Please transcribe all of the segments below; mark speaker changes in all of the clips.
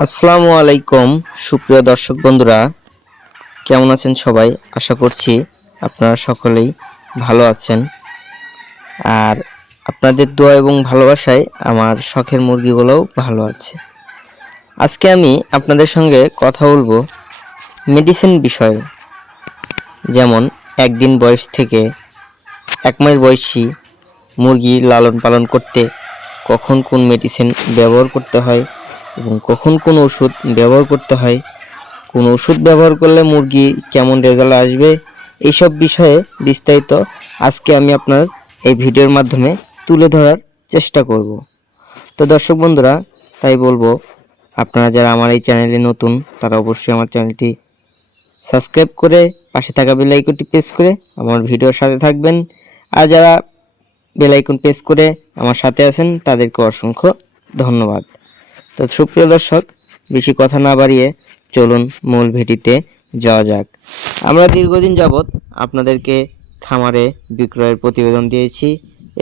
Speaker 1: আসসালামু আলাইকুম, সুপ্রিয় দর্শক বন্ধুরা। কেমন আছেন সবাই? আশা করছি আপনারা সকলেই ভালো আছেন। আর আপনাদের দোয়া এবং ভালোবাসায় আমার শখের মুরগিগুলোও ভালো আছে। আজকে আমি আপনাদের সঙ্গে কথা বলব মেডিসিন বিষয়ে। যেমন, একদিন বয়স থেকে এক মাস বয়সী মুরগি লালন পালন করতে কখন কোন মেডিসিন ব্যবহার করতে হয় এবং কখন কোন ওষুধ ব্যবহার করতে হয়, কোন ওষুধ ব্যবহার করলে মুরগি কেমন রেজাল্ট আসবে, এইসব বিষয়ে বিস্তারিত আজকে আমি আপনার এই ভিডিওর মাধ্যমে তুলে ধরার চেষ্টা করব। তো দর্শক বন্ধুরা, তাই বলব, আপনারা যারা আমার এই চ্যানেলে নতুন, তারা অবশ্যই আমার চ্যানেলটি সাবস্ক্রাইব করে পাশে থাকা বেল আইকনটি প্রেস করে আমার ভিডিওর সাথে থাকবেন। আর যারা বেল আইকন প্রেস করে আমার সাথে আছেন, তাদেরকে অসংখ্য ধন্যবাদ। তো সুপ্রিয় দর্শক, বেশি কথা না বাড়িয়ে চলুন মূল ভেটিতে যাওয়া যাক। আমরা দীর্ঘদিন যাবৎ আপনাদেরকে খামারে বিক্রয়ের প্রতিবেদন দিয়েছি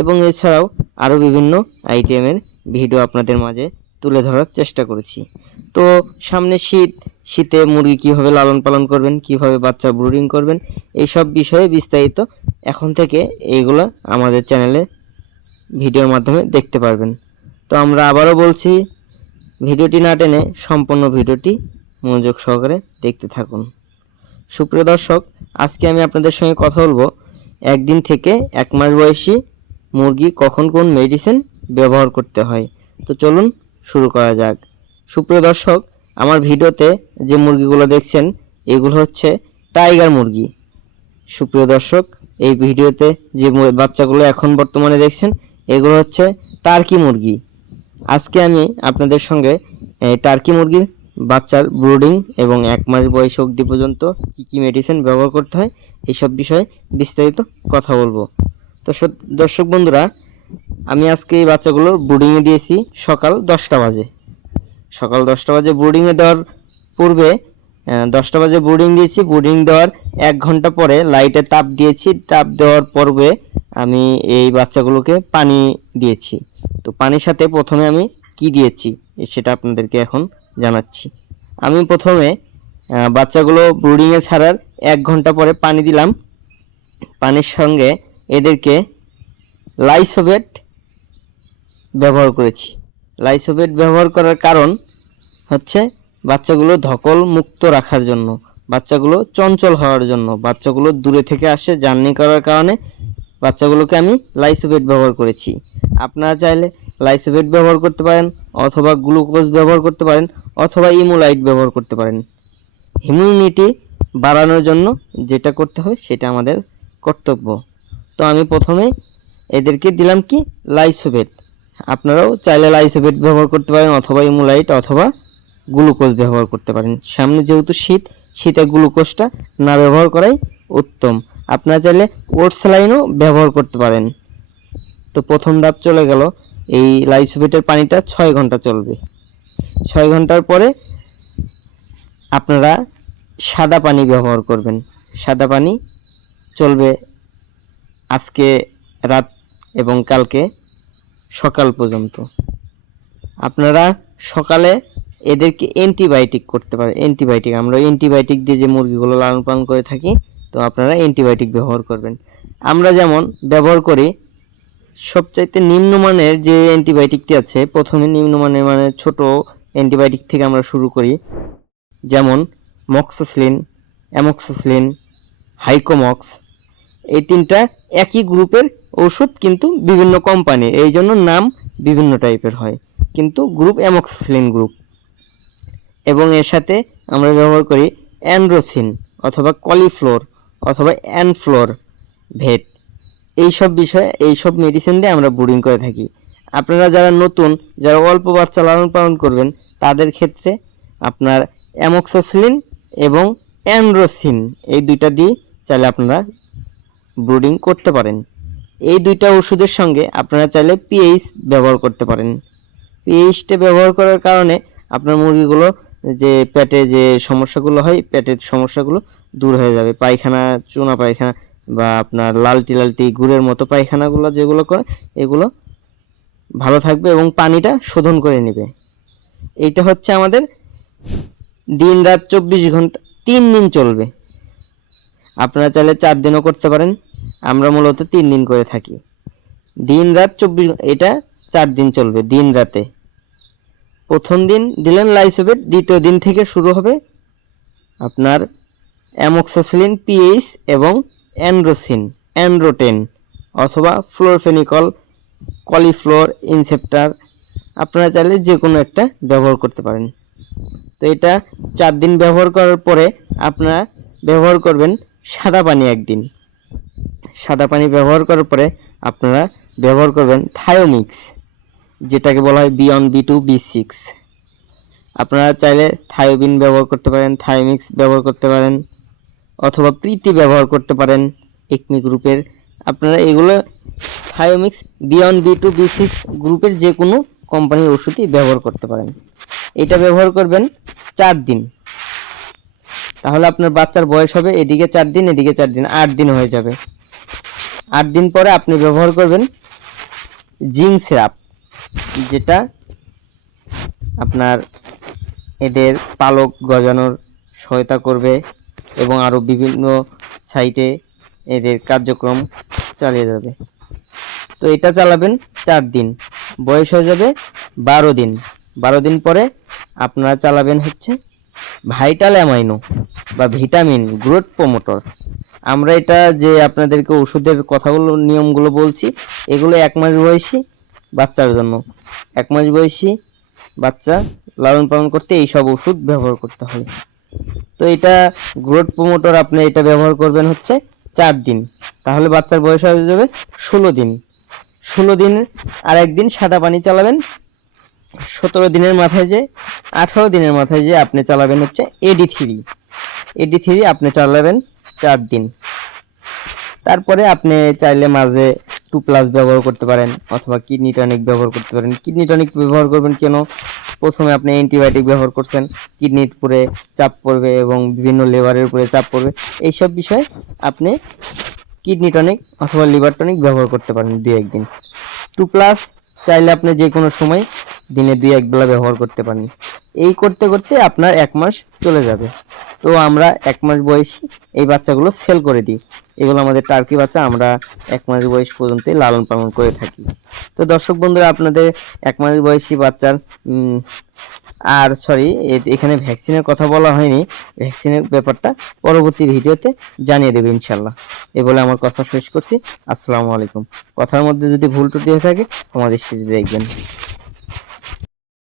Speaker 1: এবং এছাড়াও আরও বিভিন্ন আইটেমের ভিডিও আপনাদের মাঝে তুলে ধরার চেষ্টা করেছি। তো সামনে শীত, শীতে মুরগি কীভাবে লালন পালন করবেন, কীভাবে বাচ্চা ব্রুডিং করবেন এই সব বিষয়ে বিস্তারিত এখন থেকে এইগুলো আমাদের চ্যানেলে ভিডিওর মাধ্যমে দেখতে পারবেন। তো আমরা আবারও বলছি ভিডিওটি না টেনে সম্পূর্ণ ভিডিওটি মনোযোগ সহকারে দেখতে থাকুন। সুপ্রিয় দর্শক, আজকে আমি আপনাদের সঙ্গে কথা বলব, একদিন থেকে এক মাস বয়সী মুরগি কখন কোন মেডিসিন ব্যবহার করতে হয়। তো চলুন শুরু করা যাক। সুপ্রিয় দর্শক, আমার ভিডিওতে যে মুরগিগুলো দেখছেন, এগুলো হচ্ছে টাইগার মুরগি। সুপ্রিয় দর্শক, এই ভিডিওতে যে বাচ্চাগুলো এখন বর্তমানে দেখছেন, এগুলো হচ্ছে টার্কি মুরগি। আজকে আমি আপনাদের সঙ্গে টার্কি মুরগির বাচ্চার ব্রুডিং এবং এক মাস বয়স অবধি পর্যন্ত কী কী মেডিসিন ব্যবহার করতে হয় এইসব বিষয়ে বিস্তারিত কথা বলব। তো দর্শক বন্ধুরা, আমি আজকে এই বাচ্চাগুলোর ব্রুডিংয়ে দিয়েছি সকাল দশটা বাজে। সকাল দশটা বাজে ব্রুডিংয়ে দেওয়ার পূর্বে দশটা বাজে ব্রুডিং দিয়েছি, ব্রুডিং দেওয়ার এক ঘণ্টা পরে লাইটে তাপ দিয়েছি, তাপ দেওয়ার পর্বে আমি এই বাচ্চাগুলোকে পানি দিয়েছি। তো পানির সাথে প্রথমে আমি কি দিয়েছি সেটা আপনাদেরকে এখন জানাচ্ছি। আমি প্রথমে বাচ্চাগুলো ব্রুডিংয়ে ছাড়ার এক ঘণ্টা পরে পানি দিলাম। পানির সঙ্গে এদেরকে লাইসোবেট ব্যবহার করেছি। লাইসোবেট ব্যবহার করার কারণ হচ্ছে বাচ্চাগুলো ধকল মুক্ত রাখার জন্য, বাচ্চাগুলো চঞ্চল হওয়ার জন্য, বাচ্চাগুলো দূরে থেকে আসে জার্নি করার কারণে বাচ্চাগুলোকে আমি লাইসোবেট ব্যবহার করেছি। আপনারা চাইলে লাইসোবেট ব্যবহার করতে পারেন, অথবা গ্লুকোজ ব্যবহার করতে পারেন, অথবা ইমোলাইট ব্যবহার করতে পারেন। হিমিউনিটি বাড়ানোর জন্য যেটা করতে হবে সেটা আমাদের কর্তব্য। তো আমি প্রথমে এদেরকে দিলাম কি? লাইসোবেট আপনারাও চাইলে লাইসোবেট ব্যবহার করতে পারেন, অথবা ইমোলাইট, অথবা গ্লুকোজ ব্যবহার করতে পারেন। সামনে যেহেতু শীত, শীতে গ্লুকোজটা না ব্যবহার করাই উত্তম। আপনারা চাইলে ওটস লাইনও ব্যবহার করতে পারেন। তো প্রথম ধাপ চলে গেল। এই লাইসোবেটের পানিটা ছয় ঘণ্টা চলবে। ছয় ঘণ্টার পরে আপনারা সাদা পানি ব্যবহার করবেন। সাদা পানি চলবে আজকে, রাত এবং কালকে সকাল পর্যন্ত। আপনারা সকালে এদেরকে অ্যান্টিবায়োটিক করতে পারেন। অ্যান্টিবায়োটিক আমরা অ্যান্টিবায়োটিক দিয়ে যে মুরগিগুলো লালন পালন করে থাকি তো আপনারা অ্যান্টিবায়োটিক ব্যবহার করবেন। আমরা যেমন ব্যবহার করি, সবচাইতে নিম্নমানের যে অ্যান্টিবায়োটিকটি আছে, প্রথমে নিম্নমানের মানে ছোট অ্যান্টিবায়োটিক থেকে আমরা শুরু করি, যেমন মক্সোসিলিন অ্যামক্সোসিলিন হাইকোমক্স এই তিনটা একই গ্রুপের ওষুধ কিন্তু বিভিন্ন কোম্পানির এই জন্য নাম বিভিন্ন টাইপের হয়, কিন্তু গ্রুপ অ্যামক্সিলিন গ্রুপ এবং এর সাথে আমরা ব্যবহার করি অ্যান্ড্রোসিন অথবা কলিফ্লোর অথবা অ্যানফ্লোর ভেট। এই সব বিষয়ে এই সব মেডিসিন দিয়ে আমরা ব্রুডিং করে থাকি। আপনারা যারা নতুন, যারা অল্প বাচ্চা লালন পালন করবেন, তাদের ক্ষেত্রে আপনার অ্যামক্সাসিলিন এবং অ্যান্ড্রোসিন, এই দুইটা দিয়ে চাইলে আপনারা ব্রুডিং করতে পারেন। এই দুইটা ওষুধের সঙ্গে আপনারা চাইলে পিএইচ ব্যবহার করতে পারেন। পিএইচটা ব্যবহার করার কারণে আপনার মুরগিগুলো যে পেটে যে সমস্যাগুলো হয়, পেটের সমস্যাগুলো দূর হয়ে যাবে। পায়খানা, চুনা পায়খানা বা আপনার লালটি লালটি, গুড়ের মতো পায়খানাগুলো যেগুলো করে, এগুলো ভালো থাকবে এবং পানিটা শোধন করে নেবে। এইটা হচ্ছে আমাদের দিন রাত চব্বিশ ঘণ্টা, তিন দিন চলবে। আপনারা চাইলে চার দিনও করতে পারেন। আমরা মূলত তিন দিন করে থাকি। দিন রাত চব্বিশ এটা চার দিন চলবে দিন রাতে প্রথম দিন দিলেন লাইসোবেট, দ্বিতীয় দিন থেকে শুরু হবে আপনার অ্যামোক্সাসিলিন, পিএইচ এবং অ্যান্ড্রোসিন, অ্যান্ড্রোটেন অথবা ফ্লোরফেনিকল কলিফ্লোর ইনসেপ্টার আপনারা চাইলে যে কোনো একটা ব্যবহার করতে পারেন। তো এটা চার দিন ব্যবহার করার পরে আপনারা ব্যবহার করবেন সাদা পানি একদিন। সাদা পানি ব্যবহার করার পরে আপনারা ব্যবহার করবেন থায়োমিক্স। যেটাকে বলা হয় B one B two B six আপনারা চাইলে থায়োবিন ব্যবহার করতে পারেন থায়োমিক্স ব্যবহার করতে পারেন, অথবা প্রীতি ব্যবহার করতে পারেন একমি গ্রুপের। আপনারা এগুলো Thiomix B one B two B six গ্রুপের যে কোনো কোম্পানির ওষুধই ব্যবহার করতে পারেন। এটা ব্যবহার করবেন চার দিন। তাহলে আপনার বাচ্চার বয়স হবে এদিকে চার দিন, এদিকে চার দিন, আট দিন হয়ে যাবে। আট দিন পরে আপনি ব্যবহার করবেন জিঙ্ক সিরাপ। যেটা আপনার এদের পালক গজানোর সহায়তা করবে এবং আরও বিভিন্ন সাইটে এদের কার্যক্রম চালিয়ে যাবে। তো এটা চালাবেন চার দিন। বয়স হয়ে যাবে বারো দিন। বারো দিন পরে আপনারা চালাবেন হচ্ছে ভাইটাল অ্যামাইনো বা ভিটামিন, গ্রোথ প্রমোটর। আমরা এটা যে আপনাদেরকে ওষুধের কথাগুলো, নিয়মগুলো বলছি, এগুলো এক মাস বয়সী বাচ্চার জন্য। এক মাস বয়সী বাচ্চা লালন পালন করতে এই সব ওষুধ ব্যবহার করতে হয়। তো এটা গ্রোথ প্রমোটর আপনি এটা ব্যবহার করবেন হচ্ছে চার দিন। তাহলে বাচ্চার বয়স হয়ে যাবে ষোলো দিন। ষোলো দিন আর একদিন সাদা পানি চালাবেন। সতেরো দিনের মাথায় যে, আঠারো দিনের মাথায় যে আপনি চালাবেন হচ্ছে এডি থ্রি এডি থ্রি আপনি চালাবেন চার দিন। তারপরে আপনি চাইলে মাঝে টু প্লাস ব্যবহার করতে পারেন, অথবা কিডনি টনিক ব্যবহার করতে পারেন। কিডনি টনিক ব্যবহার করবেন কেন? প্রথমে আপনি অ্যান্টিবায়োটিক ব্যবহার করছেন কিডনির উপরে চাপ পড়বে এবং বিভিন্ন লেবারের উপরে চাপ পড়বে। এইসব বিষয়ে আপনি কিডনি টনিক অথবা লিভার টনিক ব্যবহার করতে পারেন দু একদিন টু প্লাস চাইলে আপনি যে কোনো সময় দিনে দুই এক বেলা ব্যবহার করতে পারেন এই করতে করতে আপনার এক মাস চলে যাবে। তো আমরা এক মাস বয়সী এই বাচ্চাগুলো সেল করে দিই। এগুলো আমাদের টার্কি বাচ্চা, আমরা এক মাস বয়স পর্যন্তই লালন পালন করে থাকি। তো দর্শক বন্ধুরা, আপনাদের এক মাস বয়সী বাচ্চার আর সরি এখানে ভ্যাকসিনের কথা বলা হয়নি। ভ্যাকসিনের ব্যাপারটা পরবর্তী ভিডিওতে জানিয়ে দেবে ইনশাল্লাহ। এ বলে আমার কথা শেষ করছি। আসসালামু আলাইকুম। কথার মধ্যে যদি ভুল ত্রুটি হয়ে থাকে, আমাদের সেটি দেখবেন।